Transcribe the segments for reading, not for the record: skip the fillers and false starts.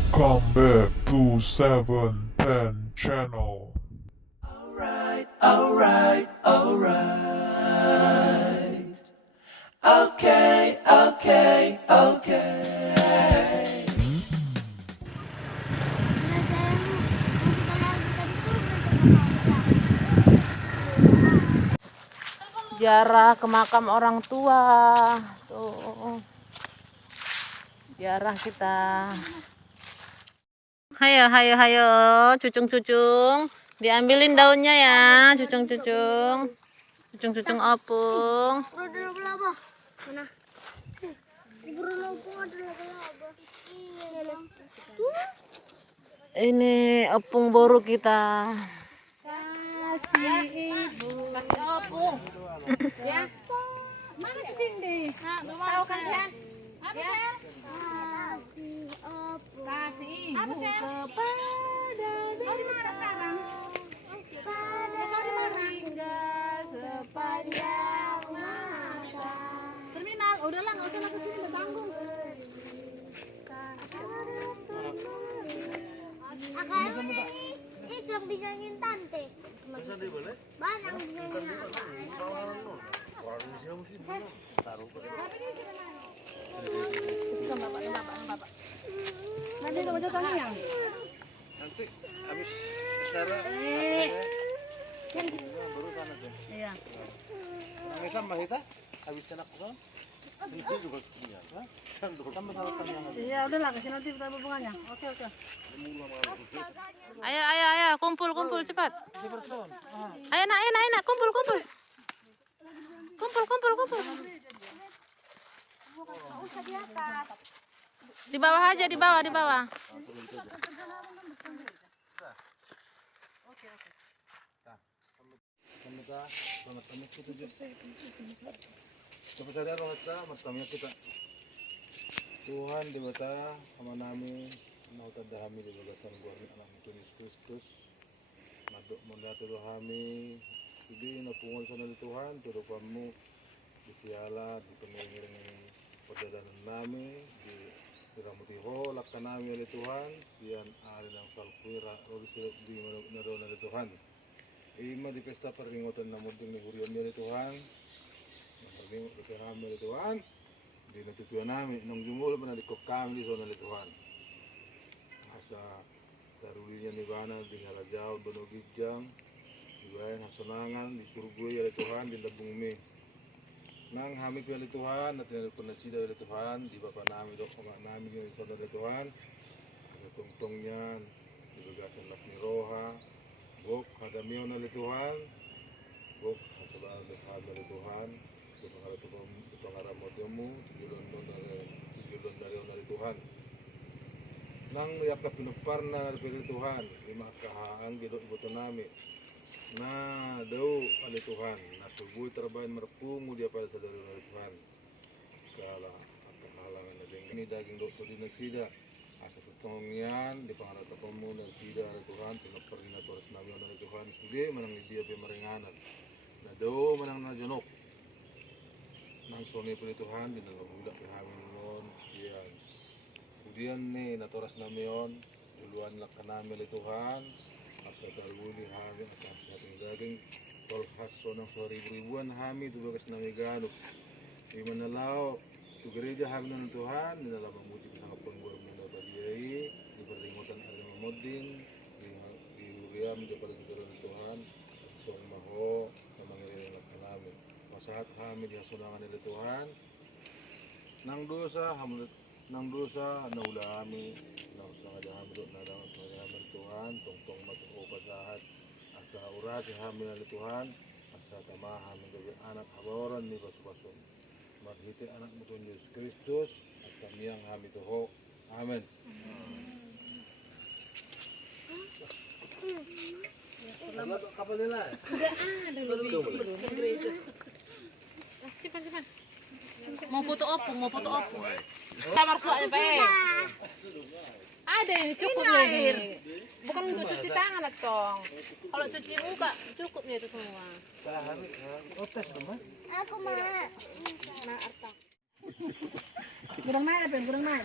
Welcome back to 710 channel. Alright. Okay. Ziarah ke makam orang tua. Tuh. Ziarah kita. Hayo, cucung. Diambilin daunnya ya, cucung. Cucung opung. Ini opung boru kita. Kasih opung. Ya. Mana Cindy? Tahu kan ya? Apa ya? Kasih ibu kepada sekarang. Hingga sepanjang masa. Terminal, udahlah nggak usah masuk sini, udah tanggung. Itu yang dinyanyiin tante. Banyak dinyanyiin apa? Nanti udah baca tanya yang. Nanti habis secara baru sana deh. Iya. Nangis sama kita habis anak kan? Itu juga punya, kan? Kamu salah tanya lagi. Iya, udahlah kasih nanti kita hubungannya. Oke. Ayo, kumpul cepat. Ayo nak, kumpul. Kumpul. Di bawah aja, di bawah. Kita Tuhan di bata sama nami nauta dahami di bagasan gua anak Tuhan Kristus madok mendato dahami jadi napungol sana di Tuhan turut kamu di siala di pengiring perjalanan nami di Ramutiho lakkan nami oleh Tuhan sian alin ang salpuira di naroon oleh Tuhan ima di pesta peringotan namuding ni hurian oleh Tuhan peringot di kami oleh Tuhan di natutuan namin nung jumul panalikop kami di zona oleh Tuhan asa darulinya ni bana di halajaw donogijang di bayan hasanangan di surgoy oleh Tuhan di labung mi nang hamid oleh Tuhan at nalpunasida oleh Tuhan di bapa namin do mga namin yung zona oleh Tuhan ang tungtong niyan di bagasan las ni Roha bok hadamiyon oleh Tuhan bok hasabahan oleh Tuhan ito ngaramot mo sigulon dari Tuhan nang yakap pinupar na dari Tuhan lima kahaan gido ibuto nami na daw ali Tuhan na subuy trabahin marpungo dia pada sa dari Tuhan kala at kahalangan na din daging do so din nagsida asa tutong yan di pangarata ko mo nagsida dari Tuhan pinupar na toras namin dari Tuhan sige manang dia pe maringanan na daw manang najonok nang suami pun Tuhan di dalam budak kami mon yan kemudian nih natoras namion duluan lakan nami oleh Tuhan asa daruli hari atas ating daging tol haso ng ribuan hami tubagas nami ganok di manalaw su gereja hami ng Tuhan di dalam memuji sang pengbuat muna badiyai di perlingotan alam modin di uriam di pagkakaroon ng Tuhan song maho sa mangiring lakan nami masahat kami di hasunangan nila Tuhan nang dosa naula kami nang sangadahami do na dapat sangadahami Tuhan tungtong matuo pasahat asa urasi kami nila Tuhan asa tamaha kami gabi anak habawaran ni basubason maghiti anak mo Tuhan Yesus Kristus at kamiyang kami tuho amen. Kapal nila Ada lebih. Simpan. Mau foto opung. Kamar suanya Pak. Ada ini cukup air. Bukan untuk cuci tangan atong. Kalau cuci muka cukup ya itu semua. Aku mau. Nah, artang. Kurang naik, kurang naik.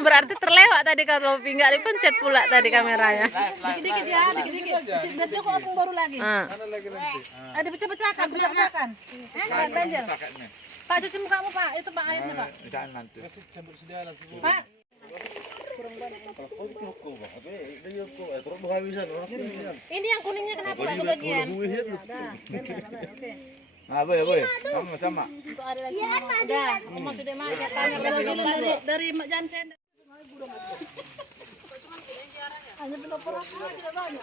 Berarti terlewat tadi kalau nggak dipencet pula tadi kameranya. Dikit-dikit ya, dikit-dikit. Biar cukup opung baru lagi. Mana lagi nanti? Ada pecah-pecahkan, pecah-pecahkan. Banjir. Pak cuci mukamu Pak, itu Pak airnya Pak. Kasih campur sedia lah semua. Pak. Ini yang kuningnya kenapa Pak kebagian? Oke. Nah, boy. Kamu sama. Untuk hari lagi. Udah, aku mau sudah makan. Tanya dulu dari Mak Jansen. Hanya pelopor aku tidak banyak.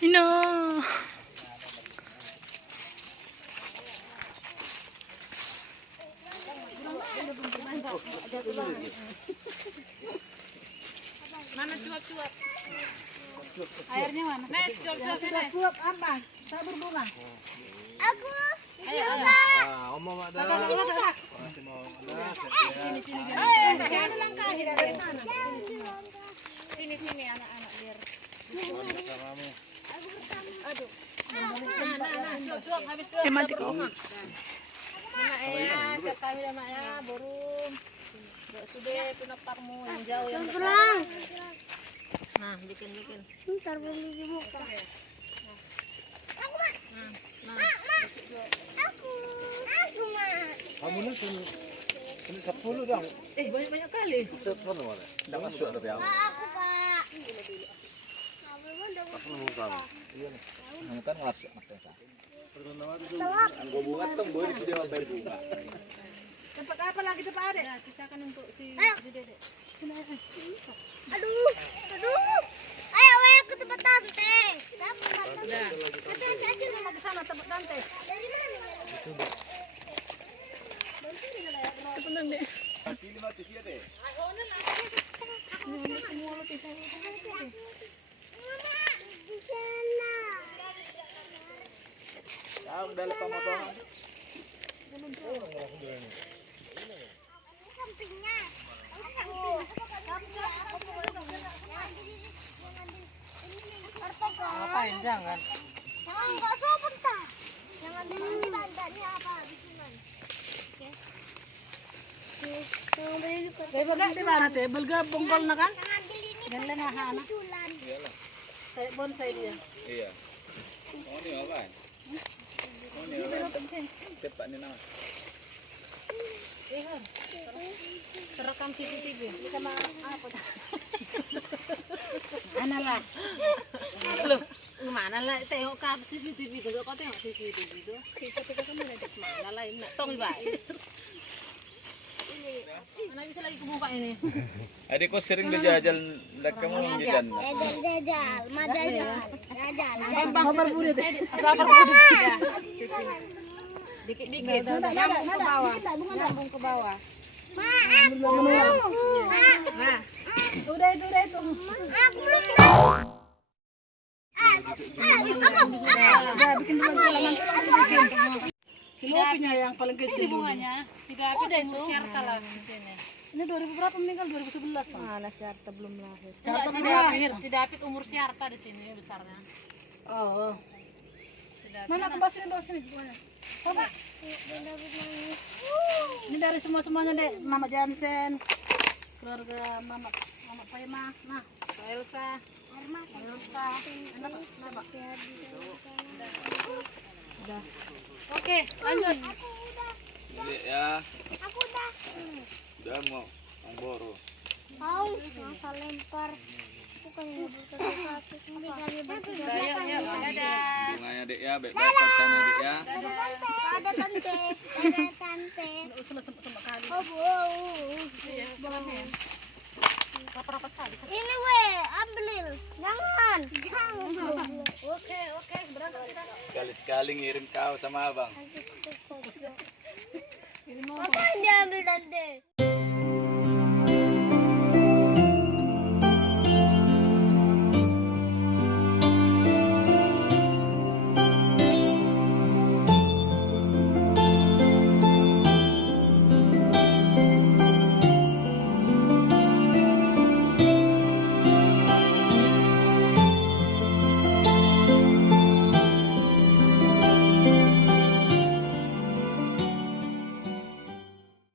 No. Mana cuap-cuap? Airnya mana? Nes, cuap-cuap. Cuap apa? Saya berbunga. Aku Ayo. Nah, omong ada. Masih mau ada. Ada langkah dari sana. Sini anak-anak biar. Aduh. Nah, cuap habis cuap. Mati berbunga. Mana ya, siap kami sama ya, burung. Sudah peneparmu yang jauh yang dekat. Nah, bikin. ntar beli di muka. Aku mah. Kamu nih ini 10 dong. Banyak kali. Set sana mana? Enggak masuk tapi aku. Aku Pak. Kamu udah Iya nih. Nonton masuk mata. telap. Gua buat tong boy di dia bayi bunga. Tempat apa lagi tempat Adek? Nah, sisakan untuk si Dedek. Aduh. Ayo ke tempat tante. Tante aja Mau ke sana tempat tante. dari mana? Pilih mati sih deh. Mama di sana. Tahu udah lepas motoran. Sampingnya. Ngapain jangan? Jangan nggak sopan tak. Jangan ini bandarnya apa bikinan. Jangan beli juga. Tebel di mana tebel gabung bol na kan? Jangan beli ini. Ganlan na hana. Sulan. Saya bonsai dia. Iya. Oh ini apa? Oh ini apa? Cepat nih nama. Terekam CCTV sama apa? Analah. Loh, gimana lah tengok ke CCTV itu, kau tengok CCTV itu. Kita kan ada mana lah ini. Tong Mbak. Mana bisa lagi kebuka ini? Adikku sering dijajal lek kamu jajan. Jajal, majajal. Jajal. Kabar budi deh. Kabar budi. Dikit-dikit. Nyambung ke bawah. Nyambung ke bawah. Maaf. Nah, udah itu. Aku belum tahu. Si Lopinya yang paling kecil bunganya. Si David itu Syarta lah di sini. Ini 2000 berapa meninggal? 2011. Mana Syarta belum lahir. Si David umur Syarta di sini besarnya. Oh. Mana aku bawa sini gimana? Coba. Ini dari semuanya deh, Mama Jansen, keluarga Mama Paima, nah, Elsa, enak, kenapa? Udah. Oke, lanjut. Jadi ya, Aku udah. udah mau boro. Mau masa lempar. Bukan satu. Ayo, dadah. Bunganya dek ya, baik-baik sana dek ya. Ada tante. Oh, Rapat-rapat kali. ini weh, ambil. Jangan. Oke, berangkat kita. Sekali-sekali ngirim kau sama abang. Apa yang diambil tante?